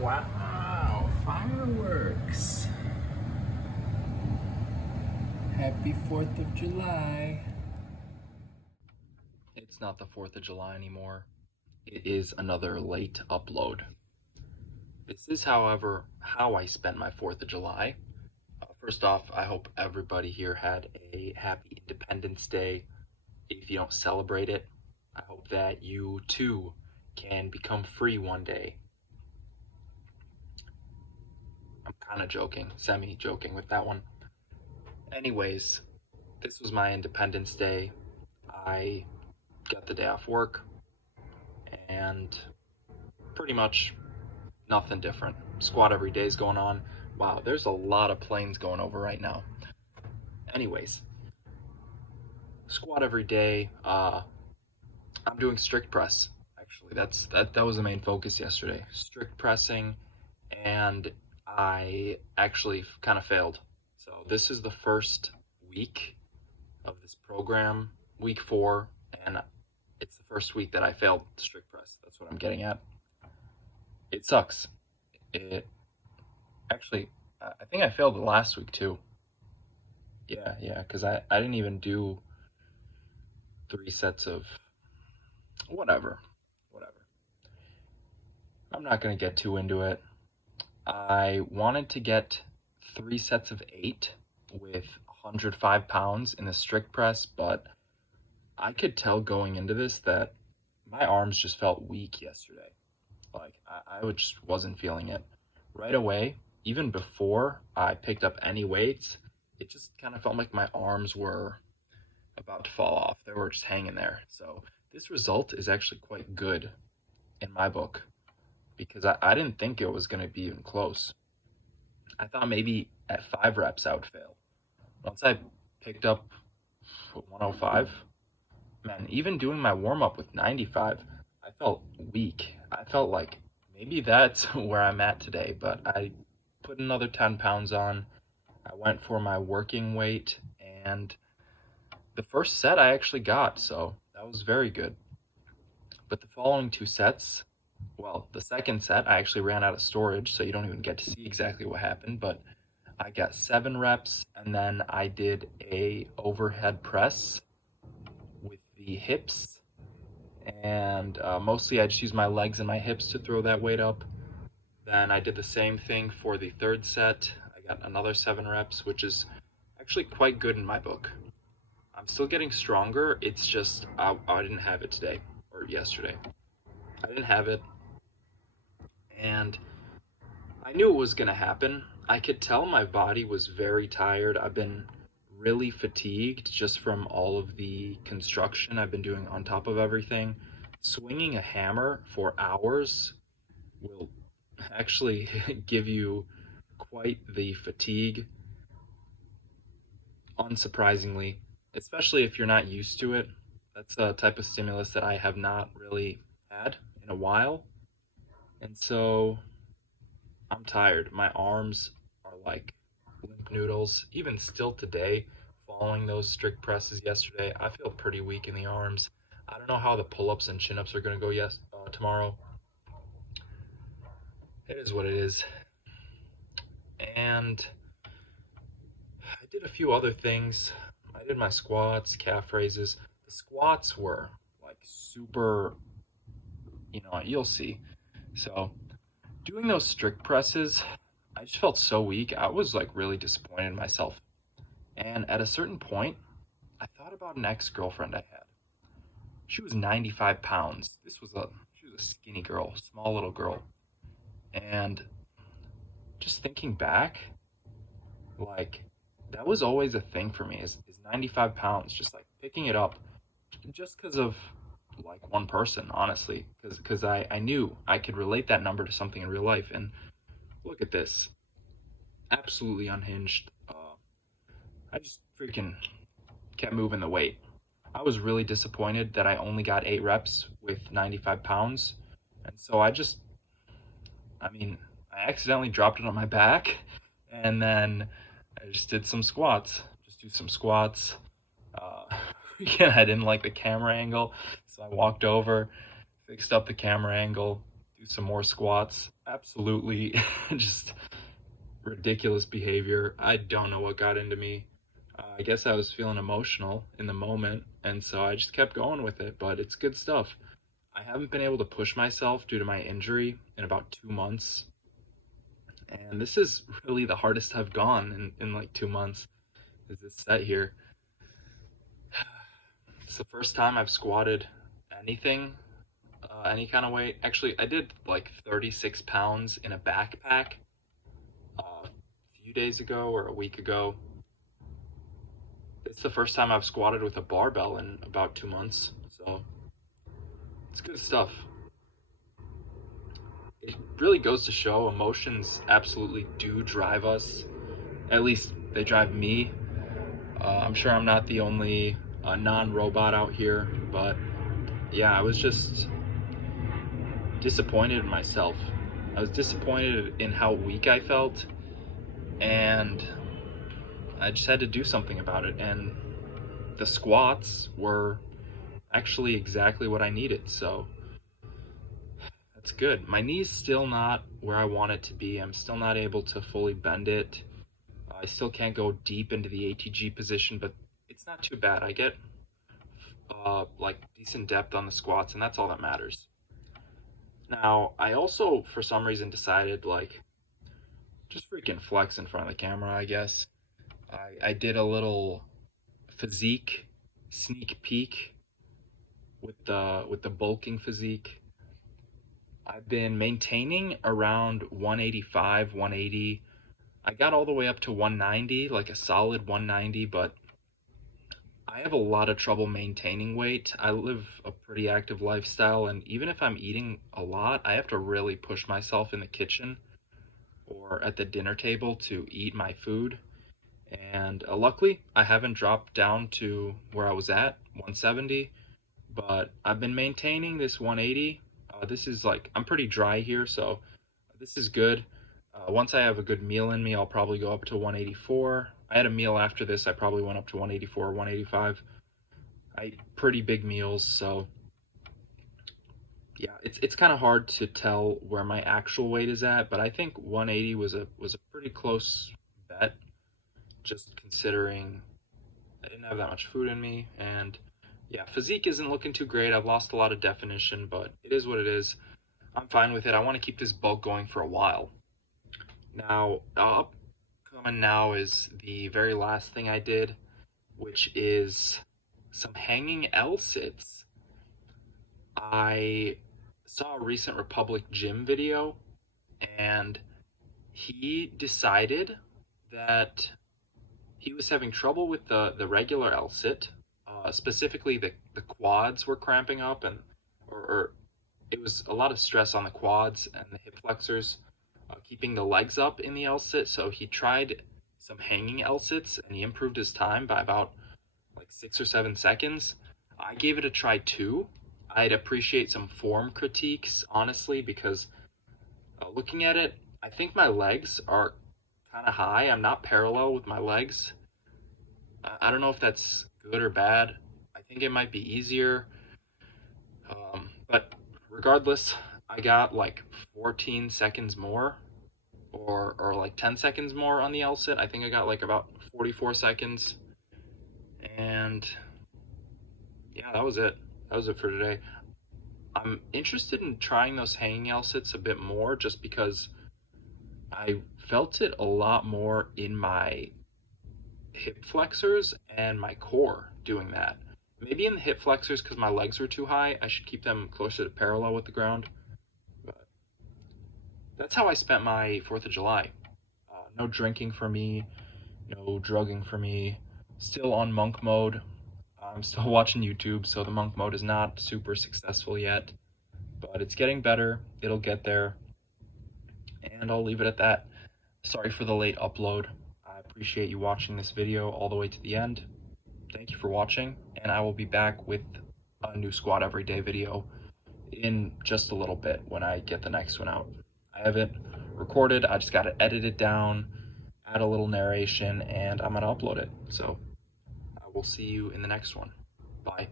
Wow, fireworks. Happy 4th of July. It's not the 4th of July anymore. It is another late upload. This is, however, how I spent my 4th of July. First off, I hope everybody here had a happy Independence Day. If you don't celebrate it, I hope that you too can become free one day. I'm kind of joking, semi-joking with that one. Anyways, this was my Independence Day. I got the day off work, and pretty much nothing different. Squat every day is going on. Wow, there's a lot of planes going over right now. Anyways, squat every day. I'm doing strict press. Actually, that was the main focus yesterday. Strict pressing, and I actually kind of failed. So this is the first week of this program, week 4, and it's the first week that I failed strict press. That's what I'm getting at. It sucks. It actually, I think I failed the last week too. Yeah, because I didn't even do 3 sets of whatever. I'm not going to get too into it. I wanted to get 3 sets of 8 with 105 pounds in the strict press, but I could tell going into this that my arms just felt weak yesterday. Like, I just wasn't feeling it. Right away, even before I picked up any weights, it just kind of felt like my arms were about to fall off. They were just hanging there. So this result is actually quite good in my book, because I didn't think it was going to be even close. I thought maybe at 5 reps I would fail. Once I picked up 105, man, even doing my warm-up with 95, I felt weak. I felt like maybe that's where I'm at today, but I put another 10 pounds on. I went for my working weight, and the first set I actually got, so that was very good. But the following 2 sets, well, the second set, I actually ran out of storage, so you don't even get to see exactly what happened, but I got 7 reps, and then I did a overhead press with the hips, and mostly I just used my legs and my hips to throw that weight up. Then I did the same thing for the third set. I got another 7 reps, which is actually quite good in my book. I'm still getting stronger, it's just I didn't have it today, or yesterday. I didn't have it, and I knew it was going to happen. I could tell my body was very tired. I've been really fatigued just from all of the construction I've been doing on top of everything. Swinging a hammer for hours will actually give you quite the fatigue, unsurprisingly, especially if you're not used to it. That's a type of stimulus that I have not really had in a while. And so I'm tired. My arms are like limp noodles. Even still today, following those strict presses yesterday, I feel pretty weak in the arms. I don't know how the pull-ups and chin-ups are going to go tomorrow. It is what it is. And I did a few other things. I did my squats, calf raises. The squats were like super, you'll see. So doing those strict presses, I just felt so weak. I was like really disappointed in myself. And at a certain point, I thought about an ex-girlfriend I had. She was 95 pounds. She was a skinny girl, small little girl. And just thinking back, like, that was always a thing for me, is 95 pounds, just like picking it up, just because of like one person, honestly, because I knew I could relate that number to something in real life. And look at this, absolutely unhinged. I just freaking kept moving the weight. I was really disappointed that I only got 8 reps with 95 pounds, and so I accidentally dropped it on my back, and then I just did some squats. Just do some squats. Again, I didn't like the camera angle, so I walked over, fixed up the camera angle, do some more squats. Absolutely just ridiculous behavior. I don't know what got into me. I guess I was feeling emotional in the moment, and so I just kept going with it, but it's good stuff. I haven't been able to push myself due to my injury in about 2 months, and this is really the hardest I've gone in like 2 months, is this set here. It's the first time I've squatted anything, any kind of weight. Actually, I did like 36 pounds in a backpack a few days ago or a week ago. It's the first time I've squatted with a barbell in about 2 months, so it's good stuff. It really goes to show emotions absolutely do drive us. At least they drive me. I'm sure I'm not the only non-robot out here, but yeah, I was just disappointed in myself. I was disappointed in how weak I felt, and I just had to do something about it. And the squats were actually exactly what I needed, so that's good. My knee's still not where I want it to be. I'm still not able to fully bend it. I still can't go deep into the ATG position, but it's not too bad. I get like decent depth on the squats, and that's all that matters. Now, I also, for some reason, decided like just freaking flex in front of the camera, I guess. I did a little physique sneak peek with the bulking physique. I've been maintaining around 185, 180. I got all the way up to 190, like a solid 190, but I have a lot of trouble maintaining weight. I live a pretty active lifestyle, and even if I'm eating a lot, I have to really push myself in the kitchen or at the dinner table to eat my food. And luckily, I haven't dropped down to where I was at, 170, but I've been maintaining this 180. This is like, I'm pretty dry here, so this is good. Once I have a good meal in me, I'll probably go up to 184. I had a meal after this, I probably went up to 184 or 185. I eat pretty big meals, so yeah, it's kind of hard to tell where my actual weight is at, but I think 180 was a pretty close bet, just considering I didn't have that much food in me. And yeah, physique isn't looking too great. I've lost a lot of definition, but it is what it is. I'm fine with it. I want to keep this bulk going for a while. Now, upcoming now is the very last thing I did, which is some hanging L-sits. I saw a recent Republic Gym video, and he decided that he was having trouble with the regular L-sit. Specifically, the quads were cramping up, and or it was a lot of stress on the quads and the hip flexors, keeping the legs up in the L-sit. So he tried some hanging L-sits, and he improved his time by about like 6 or 7 seconds. I gave it a try too. I'd appreciate some form critiques, honestly, because looking at it, I think my legs are kind of high. I'm not parallel with my legs. I don't know if that's good or bad. I think it might be easier. But regardless, I got like 14 seconds more or like 10 seconds more on the L-sit. I think I got like about 44 seconds. And yeah, that was it. That was it for today. I'm interested in trying those hanging L-sits a bit more just because I felt it a lot more in my hip flexors and my core doing that. Maybe in the hip flexors because my legs were too high. I should keep them closer to parallel with the ground. But that's how I spent my 4th of July. No drinking for me, no drugging for me. Still on monk mode. I'm still watching YouTube, so the monk mode is not super successful yet. But it's getting better. It'll get there. And I'll leave it at that. Sorry for the late upload. I appreciate you watching this video all the way to the end. Thank you for watching, and I will be back with a new Squat Everyday video in just a little bit when I get the next one out. I have it recorded, I just got to edit it down, add a little narration, and I'm going to upload it. So I will see you in the next one. Bye.